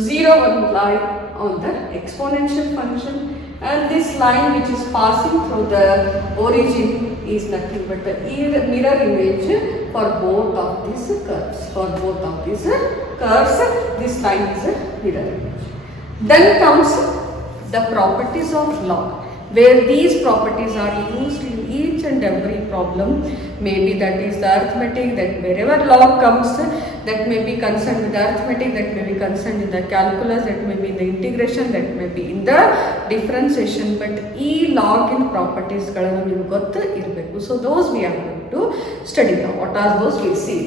0 1 lie on the exponential function, and this line which is passing through the origin is nothing but the mirror image for both of these curves. For both of these curves, this line is a mirror image. Then comes the properties of log, where these properties are used in each and every problem. Maybe that is the arithmetic, that wherever log comes, that may be concerned with the arithmetic, that may be concerned in the calculus, that may be in the integration, that may be in the differentiation. But ಈ ಲಾಗಿನ್ ಪ್ರಾಪರ್ಟೀಸ್ಗಳನ್ನು ನಿಮ್ಗೆ ಗೊತ್ತು ಇರಬೇಕು. So those we are going to study now. What are those will see.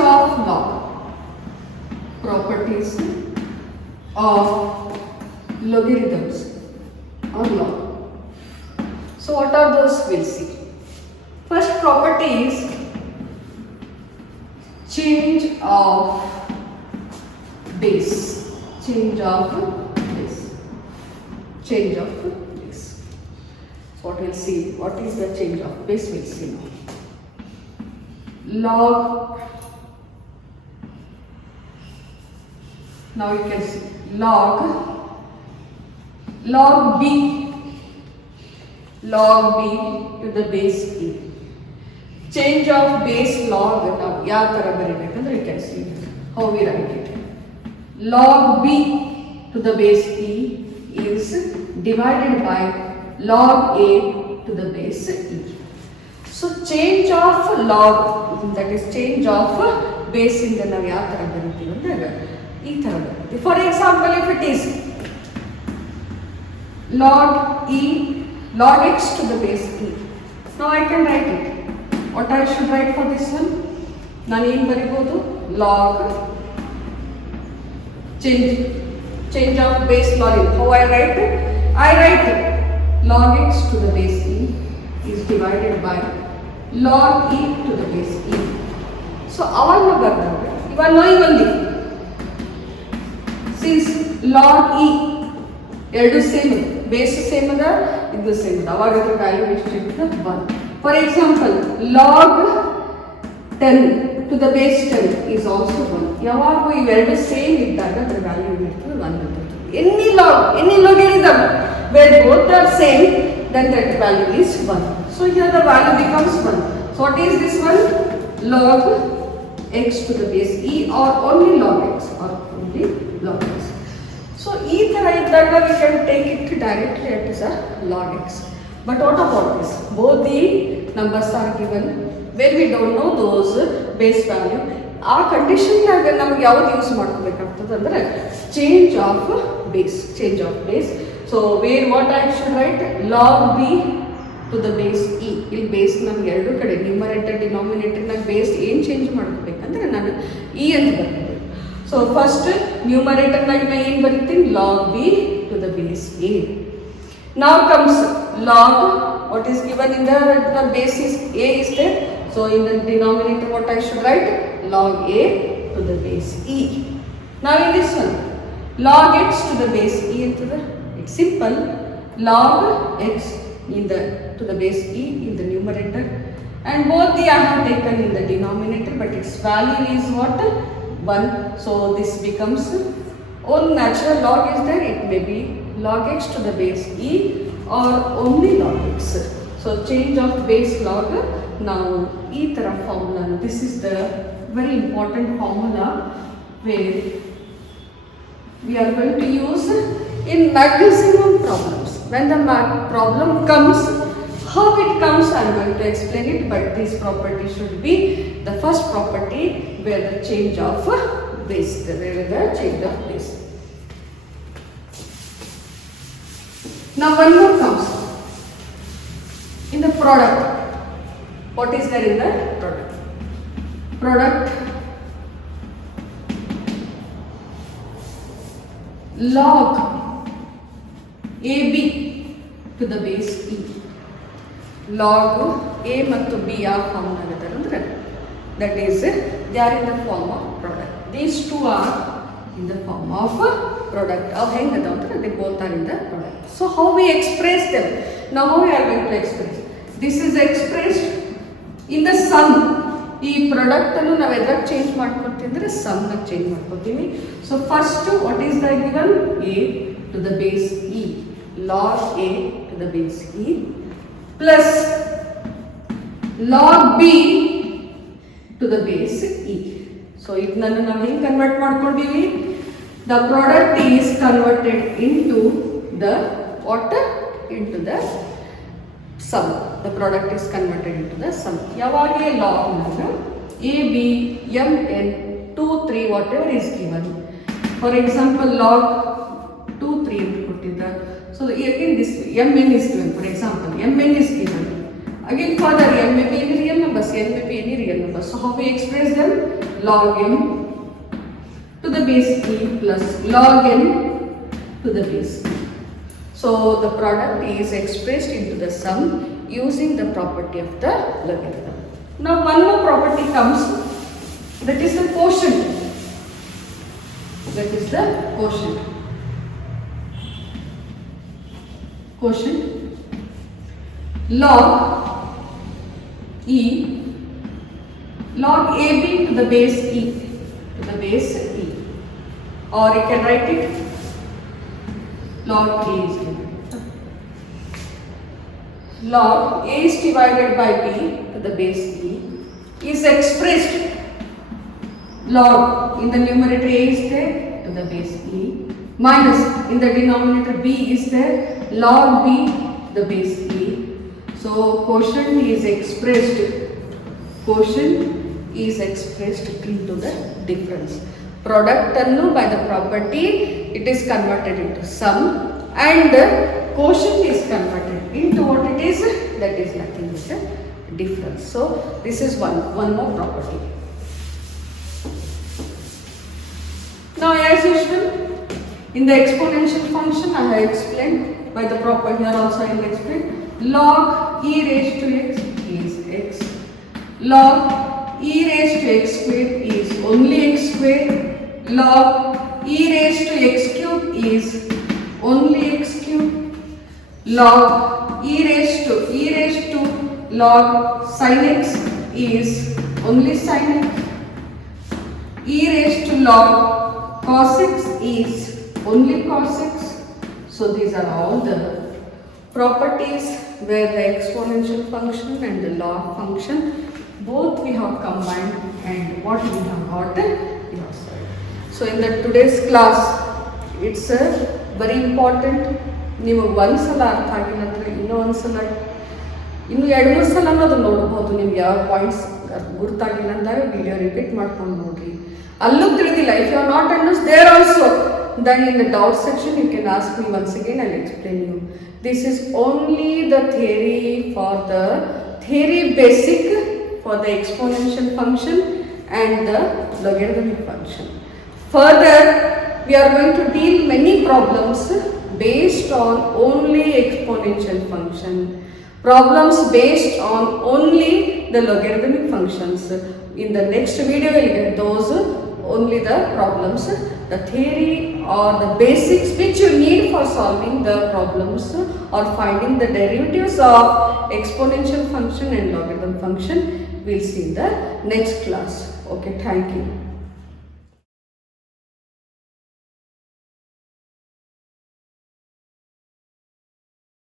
of log. Properties of logarithms or log. So what are those? We'll see. First property is change of base. Change of base. Change of base. So what we'll see? What is the change of base? We'll see now. Log. Now you can see log b to the base e. Change of base log now ಯಾವ ತರ ಬರೀಬೇಕಂದ್ರೆ you can see how we write it. Log b to the base e is divided by log a to the base e. So change of log, that is change of base ಇಂದ ನಾವು ಯಾವ ತರ ಬರೀತೀವಿ ಅಂದಾಗ ಈ ತರ ಬರುತ್ತೆ. For example, if it is log e log x to the base e, now I can write it. What I should write for this one? ನಾನು ಏನು ಬರೀಬಹುದು? Log change of base log. How I write it? I write it. Log x to the base e is divided by log e to the base e. So ಅವಾಗ ಬರ್ತಾರೆ ಇವಾಗ knowing only since log e ಎರಡು same base same ಅದ ಇದು same ಅದ ಅವಾಗ ಅದರ value ಎಷ್ಟು ಇರ್ತದೆ 1. For example log 10 to the base 10 is also 1. ಯಾವಾಗ ಇವೆರಡು ಸೇಮ್ ಇದ್ದಾಗ ಅದರ ವ್ಯಾಲ್ಯೂ ಇರ್ತದೆ 1 ಅಂತ. Any logarithm where both are same, then that value is 1. So here the value becomes 1. So what is this one? Log x to the base e or only log x or only log x. So e ತರ ಇದ್ದಾಗ we can take it directly as a log x. But what about this? Both the numbers are given where we don't know those base value. ಆ ಕಂಡೀಷನ್ನಾಗ ನಮ್ಗೆ ಯಾವ್ದು use ಮಾಡ್ಕೋಬೇಕಾಗ್ತದೆ ಅಂದರೆ change of base. So where what I should write log b to the base e. ಇಲ್ಲಿ base ನಮ್ಗೆ ಎರಡು ಕಡೆ numerator ಡಿನಾಮಿನೇಟರ್ನಾಗ ಬೇಸ್ ಏನು ಚೇಂಜ್ ಮಾಡ್ಕೋಬೇಕಂದ್ರೆ ನಾನು e ಅಂತ ಬರ್ತೀನಿ. ಸೊ ಫಸ್ಟ್ ನ್ಯೂಮರೇಟರ್ನಾಗ ನಾನು ಏನು ಬರೀತೀನಿ? log b to the base a. Now comes log, what is given in the base is a is there. So in the denominator what I should write? Log a to the base e. Now in this one, log x to the base e into the, it's simple, log x in the to the base e in the numerator, and both the I have taken in the denominator, but its value is what? 1. So this becomes, all natural log is there, it may be log x to the base e or only log x. So change of base log. Now e tara formula, this is the very important formula where we are going to use in maximum problems. When the problem comes, how it comes I am going to explain it, but this property should be the first property where the change of base, Now one more comes in the product. What is there in the product? Product log ab to the base e. Log a ಮತ್ತು b ಯಾವ form ಆಗಿದ್ದಾರೆ ಅಂದ್ರೆ that is they are in the form of product. These two are in the form of product. ಅವು ಹೆಂಗದ ಅಂದ್ರೆ they both are in the product. So how we express them? Now how we are going to express? This is expressed in the sum. ಈ product ಅನ್ನು ನಾವು ಎದ್ರಾಗ change ಮಾಡ್ಕೊತೀವಿ ಅಂದ್ರೆ some ನ change ಮಾಡ್ಕೊತೀವಿ. So first what is the given? a to the base e, log a to the base e plus log b to the base e. So ಇದನ್ನ ನಾವು ಹೆಂಗೆ convert ಮಾಡ್ಕೊಂಡಿವಿ? the product is converted into the what? Into the sum. The product is converted into the sum. ಯಾವಾಗಲೇ log naga a b m n 2 3 whatever is given. For example log 2 3 ಅಂತ ಕೊಟ್ಟಿದ್ದ. So again this m n is given. For example m n is given. Again further m may be any real numbers, n may be any real numbers. So how we express them? log n to the base e plus log n to the base e. So the product is expressed into the sum using the property of the logarithm. Now one more property comes, that is the quotient. That is the quotient. Quotient log e log ab to the base e, to the base e, or you can write it log a is log a is divided by b to the base e is expressed log in the numerator a is there to the base e minus in the denominator b is there log b to the base e. So quotient is expressed into the difference. Product annu by the property it is converted into sum, and quotient is converted into what it is, that is nothing but a difference. So this is one more property. Now as usual in the exponential function I have explained by the property, here also I will explain. Log e raised to x is x. Log e raised to x squared is only x squared. Log e raised to x cube is only x cube. Log e raised to log sin x is only sin x. E raised to log cos x is only cos x. So these are all the properties where the exponential function and the log function both we have combined and what we have got outside. So in the today's class it's a very important. ನಿಮಗೆ ಒಂದ್ಸಲ ಅರ್ಥ ಆಗಿಲ್ಲ ಅಂದರೆ ಇನ್ನೂ ಒಂದ್ಸಲ ಇನ್ನು 2-3 ಸಲ ಅದು ನೋಡ್ಬೋದು. ನಿಮ್ಗೆ ಯಾವ ಪಾಯಿಂಟ್ಸ್ ಗುರ್ತಾಗಿಲ್ಲ ಅಂದಾಗ ವಿಡಿಯೋ ರಿಪೀಟ್ ಮಾಡ್ಕೊಂಡು ನೋಡ್ರಿ. ಅಲ್ಲೂ ತಿಳಿದಿಲ್ಲ, if you are not understand there also, then in the doubt section you can ask me once again, I'll explain you. This is only the theory for the theory basic for the exponential function and the logarithmic function. Further we are going to deal many problems based on only exponential function, problems based on only the logarithmic functions. In the next video we will get those only the problems, the theory or the basics which you need for solving the problems or finding the derivatives of exponential function and logarithm function. We'll see in the next class. Okay, thank you.